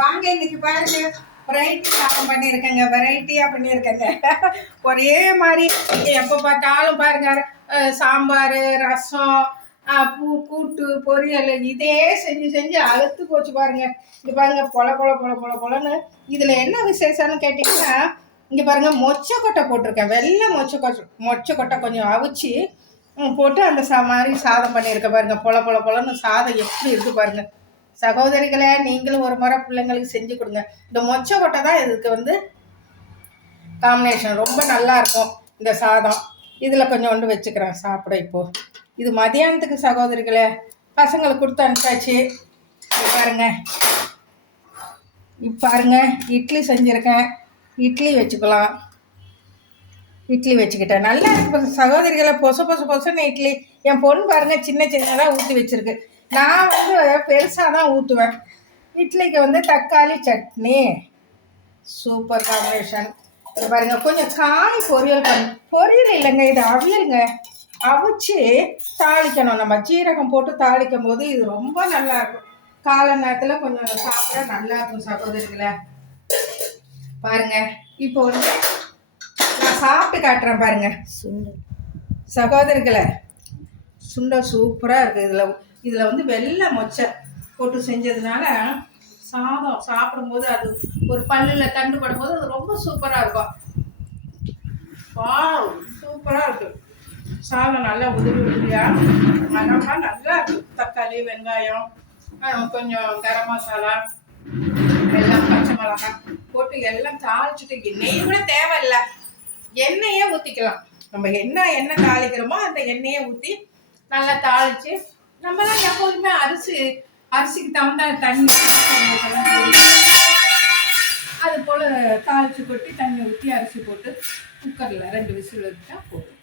வாங்க இன்னைக்கு பாருங்க, வெரைட்டி சாதம் பண்ணியிருக்கேங்க. வெரைட்டியாக பண்ணியிருக்கேங்க. ஒரே மாதிரி எப்போ பார்த்தாலும் பாருங்க, சாம்பார், ரசம், கூட்டு, பொரியல் இதே செஞ்சு செஞ்சு அழுத்து போச்சு பாருங்க. இங்கே பாருங்க, பொல பொல பொல பொல பொலன்னு. இதில் என்ன விசேஷம்னு கேட்டிங்கன்னா, இங்கே பாருங்க, மொச்சக்கொட்டை போட்டிருக்கேன். வெள்ளை மொச்சக்கொட்டை கொஞ்சம் அவிச்சு போட்டு அந்த மாதிரி சாதம் பண்ணியிருக்கேன் பாருங்க. பொல பொல பொலன்னு சாதம் எப்படி இருக்கு பாருங்க. சகோதரிகளை நீங்களும் ஒரு முறை பிள்ளைங்களுக்கு செஞ்சு கொடுங்க. இந்த மொச்சக்கொட்டை தான் இதுக்கு காம்பினேஷன் ரொம்ப நல்லா இருக்கும் இந்த சாதம். இதில் கொஞ்சோண்டு வச்சுக்கிறேன் சாப்பிட. இப்போது இது மதியானத்துக்கு சகோதரிகளை பசங்களுக்கு கொடுத்து அனுப்பிச்சாச்சு. பாருங்க, பாருங்க, இட்லி செஞ்சுருக்கேன். இட்லி வச்சுக்கலாம். இட்லி வச்சுக்கிட்டேன். நல்லா இருக்கு சகோதரிகளை. பொசன்னு இட்லி. என் பொண்ணு பாருங்க, சின்ன சின்னதாக ஊற்றி வச்சிருக்கு. நான் பெருசாக தான் ஊற்றுவேன். இட்லிக்கு தக்காளி சட்னி சூப்பர் காம்பினேஷன். இது பாருங்க, கொஞ்சம் காய் பொரியல் இல்லைங்க, இது அவியலுங்க. அவிச்சு தாளிக்கணும். நம்ம ஜீரகம் போட்டு தாளிக்கும் போது இது ரொம்ப நல்லா இருக்கும். காலை நேரத்தில் கொஞ்சம் சாப்பிட நல்லா இருக்கும் சகோதரிகளை. பாருங்க, இப்போ நான் சாப்பிட்டு காட்டுறேன் பாருங்க. சகோதரிகளை, சுண்டல் சூப்பராக இருக்குது. இதில் வெள்ளை மொச்சை போட்டு செஞ்சதுனால சாதம் சாப்பிடும்போது அது ஒரு பல்லில் தண்டுபடும் போது அது ரொம்ப சூப்பராக இருக்கும். சூப்பராக இருக்கு சாதம். நல்லா உதிரியாக மனமாக நல்லா இருக்கு. தக்காளி, வெங்காயம், கொஞ்சம் கரம் மசாலா, எல்லாம் பச்சை மிளகாய் போட்டு எல்லாம் தாளிச்சுட்டு நெய் கூட தேவையில்லை, எண்ணெயே ஊற்றிக்கலாம். நம்ம எண்ணெய் தாளிக்கிறோமோ அந்த எண்ணெயை ஊற்றி நல்லா தாளித்து, நம்மலாம் எப்போதுமே அரிசிக்கு தகுந்த தண்ணி அது போல் தாளித்து கொட்டி தண்ணி ஊற்றி அரிசி போட்டு குக்கரில் 2 விசில் வச்சா போதும்.